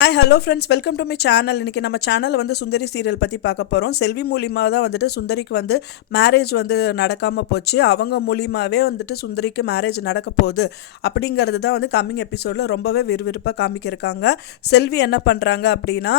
Hi hello friends welcome to my channel இன்றைக்கி நம்ம சேனலில் வந்து சுந்தரி சீரியல் பற்றி பார்க்க போகிறோம் செல்வி மூலியமாக தான் வந்துட்டு சுந்தரிக்கு வந்து மேரேஜ் வந்து நடக்காமல் போச்சு. அவங்க மூலியமாகவே வந்துட்டு சுந்தரிக்கு மேரேஜ் நடக்க போகுது. அப்படிங்கிறது தான் வந்து கம்மிங் எபிசோடில் ரொம்பவே விறுவிறுப்பாக காமிக்கிருக்காங்க. செல்வி என்ன பண்ணுறாங்க அப்படின்னா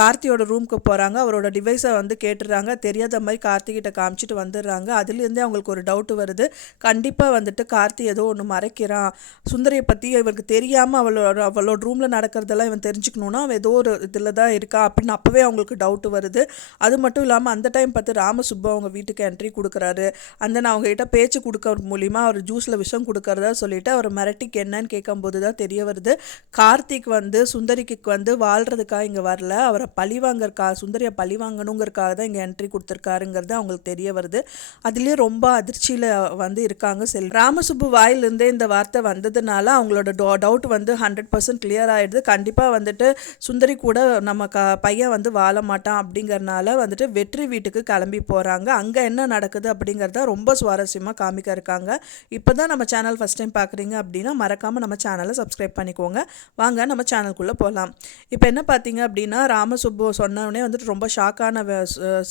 கார்த்தியோட ரூமுக்கு போகிறாங்க அவரோட டிவைஸை வந்து கேட்டுடுறாங்க. தெரியாத மாதிரி கார்த்திகிட்ட காமிச்சிட்டு வந்துடுறாங்க. அதுலேருந்தே அவங்களுக்கு ஒரு டவுட் வருது. கண்டிப்பாக வந்துட்டு கார்த்தி ஏதோ ஒன்று மறைக்கிறான். சுந்தரியை பற்றி இவருக்கு தெரியாமல் அவளோட அவளோட ரூமில் நடக்கிறதெல்லாம் இவன் தெரிஞ்சுக்கணுன்னா அவள் ஏதோ ஒரு இதில் தான் இருக்கா அப்படின்னு அப்போவே அவங்களுக்கு டவுட்டு வருது. அது மட்டும் இல்லாமல் அந்த டைம் பார்த்து ராமசுப்பா அவங்க வீட்டுக்கு என்ட்ரி கொடுக்குறாரு. அந்த நான் அவங்ககிட்ட பேச்சு கொடுக்க மூலிமா அவர் ஜூஸில் விஷம் கொடுக்கறதா சொல்லிட்டு அவர் மிரட்டிக்கு என்னன்னு கேட்கும்போது தான் தெரிய வருது. கார்த்திக் வந்து சுந்தரிக்கு வந்து வாழ்கிறதுக்காக இங்கே வரல. அவரை பழி வாங்கறக்கா சுந்தரியை பழி வாங்கணுங்கிறக்காக தான் இங்கே என்ட்ரி கொடுத்துருக்காருங்கிறது அவங்களுக்கு தெரிய வருது. அதுலேயே ரொம்ப அதிர்ச்சியில் வந்து இருக்காங்க செல் ராமசுப்பு வாயிலிருந்தே இந்த வார்த்தை வந்ததுனால அவங்களோட டவுட் வந்து ஹண்ட்ரட் பர்சன்ட் கிளியர் ஆகிடுது கண்டிப்பாக வந்துட்டு சுந்தரி கூட நம்ம க பையன் வந்து வாழ மாட்டான் அப்படிங்கறனால வந்துட்டு வெற்றி வீட்டுக்கு கிளம்பி போகிறாங்க அங்கே என்ன நடக்குது அப்படிங்கிறத ரொம்ப சுவாரஸ்யமாக காமிக்க இருக்காங்க. இப்போ தான் நம்ம சேனல் ஃபஸ்ட் டைம் பார்க்குறீங்க அப்படின்னா மறக்காமல் நம்ம சேனலை சப்ஸ்கிரைப் பண்ணிக்கோங்க. வாங்க நம்ம சேனல்குள்ளே போகலாம் இப்போ என்ன பார்த்தீங்க அப்படின்னா ராமசுப்பு சொன்னோடனே வந்துட்டு ரொம்ப ஷாக்கான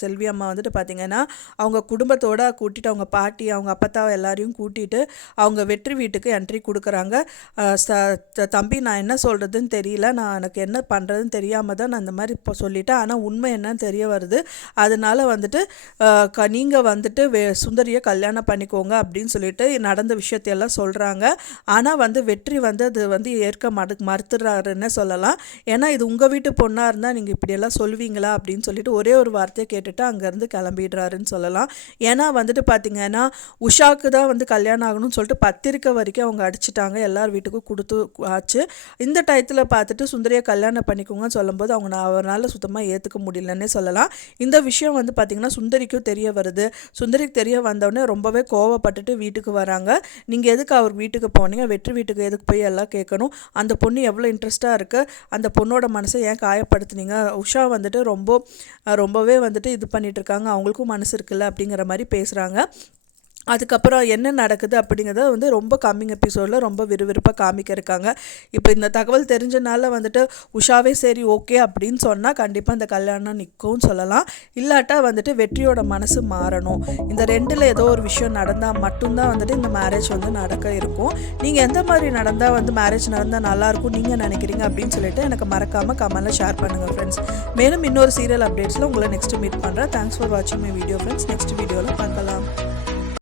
செல்வி அம்மா வந்துட்டு பார்த்தீங்கன்னா அவங்க குடும்பத்தோடு கூட்டிகிட்டு அவங்க பாட்டி அவங்க அப்பத்தாவை எல்லாரையும் கூட்டிட்டு அவங்க வெற்றி வீட்டுக்கு என்ட்ரி கொடுக்குறாங்க. ச- த- தம்பி நான் என்ன சொல்கிறதுன்னு தெரியல. நான் எனக்கு என்ன பண்ணுறதுன்னு தெரியாமல் தான் நான் இந்த மாதிரி இப்போ சொல்லிட்டேன். ஆனால் உண்மை என்னன்னு தெரிய வருது. அதனால் வந்துட்டு நீங்கள் வந்துட்டு வே சுந்தரியை கல்யாணம் பண்ணிக்கோங்க அப்படின்னு சொல்லிட்டு நடந்த விஷயத்தையெல்லாம் சொல்கிறாங்க ஆனால் வந்து வெற்றி வந்து அது வந்து ஏற்க மறு மறுத்துறாருன்னு சொல்லலாம். ஏன்னா இது உங்கள் வீட்டு பொண்ணாக இருந்தால் நீங்கள் இப்படியெல்லாம் சொல்லுவீங்களா அப்படின்னு சொல்லிட்டு ஒரே ஒரு வார்த்தையை கேட்டுட்டு அங்கேருந்து கிளம்பிடுறாருன்னு சொல்லலாம். ஏன்னா வந்துட்டு பார்த்தீங்கன்னா உஷாக்கு தான் வந்து கல்யாணம் ஆகணும்னு சொல்லிட்டு பத்திரிக்கை வரைக்கும் அவங்க அடிச்சிட்டாங்க. எல்லார் வீட்டுக்கும் கொடுத்து ஆச்சு. இந்த டயத்தில் பார்த்துட்டு சுந்தரியை கல்யாணம் பண்ணிக்கோங்கன்னு சொல்லும்போது அவங்க நான் அவரால் சுத்தமாக ஏற்றுக்க முடியலன்னே சொல்லலாம். இந்த விஷயம் வந்து பார்த்திங்கன்னா சுந்தரிக்கும் தெரிய வருது. சுந்தரிக்கு தெரிய வந்தோடனே ரொம்பவே கோவப்பட்டுட்டு வீட்டுக்கு வராங்க. நீங்கள் எதுக்கு அவர் வீட்டுக்கு போனீங்க? வெற்றி வீட்டுக்கு எதுக்கு போய் எல்லாம் கேட்கணும்? அந்த பொண்ணு எவ்வளோ இன்ட்ரெஸ்ட்டாக இருக்குது அந்த பொண்ணோட மனசை ஏன் காயப்படுத்துனீங்க? உஷா வந்துட்டு ரொம்ப ரொம்பவே வந்துட்டு இது பண்ணிகிட்ருக்காங்க இருக்காங்க. அவங்களுக்கும் மனசு இருக்குல்ல அப்படிங்கிற மாதிரி பேசுகிறாங்க அதுக்கப்புறம் என்ன நடக்குது அப்படிங்கிறத வந்து ரொம்ப கம்மிங் எபிசோடில் ரொம்ப விறுவிறுப்பாக காமிக்க இருக்காங்க. இப்போ இந்த தகவல் தெரிஞ்சனால வந்துட்டு உஷாவே சரி ஓகே அப்படின்னு சொன்னால் கண்டிப்பாக இந்த கல்யாணம் நிற்கும்னு சொல்லலாம். இல்லாட்டா வந்துட்டு வெற்றியோட மனசு மாறணும். இந்த ரெண்டில் ஏதோ ஒரு விஷயம் நடந்தால் மட்டும்தான் வந்துட்டு இந்த மேரேஜ் வந்து நடக்க இருக்கும். நீங்கள் எந்த மாதிரி நடந்தால் வந்து மேரேஜ் நடந்தால் நல்லாயிருக்கும் நீங்கள் நினைக்கிறீங்க அப்படின்னு சொல்லிட்டு எனக்கு மறக்காமல் கமெண்ட்டில் ஷேர் பண்ணுங்கள் ஃப்ரெண்ட்ஸ் மேலும் இன்னொரு சீரியல் அப்டேட்ஸில் உங்களை நெக்ஸ்ட் மீட் பண்ணுறேன் தேங்க்ஸ் ஃபார் வாட்சிங் மை வீடியோ ஃப்ரெண்ட்ஸ் நெக்ஸ்ட் வீடியோவில் பார்க்கலாம்.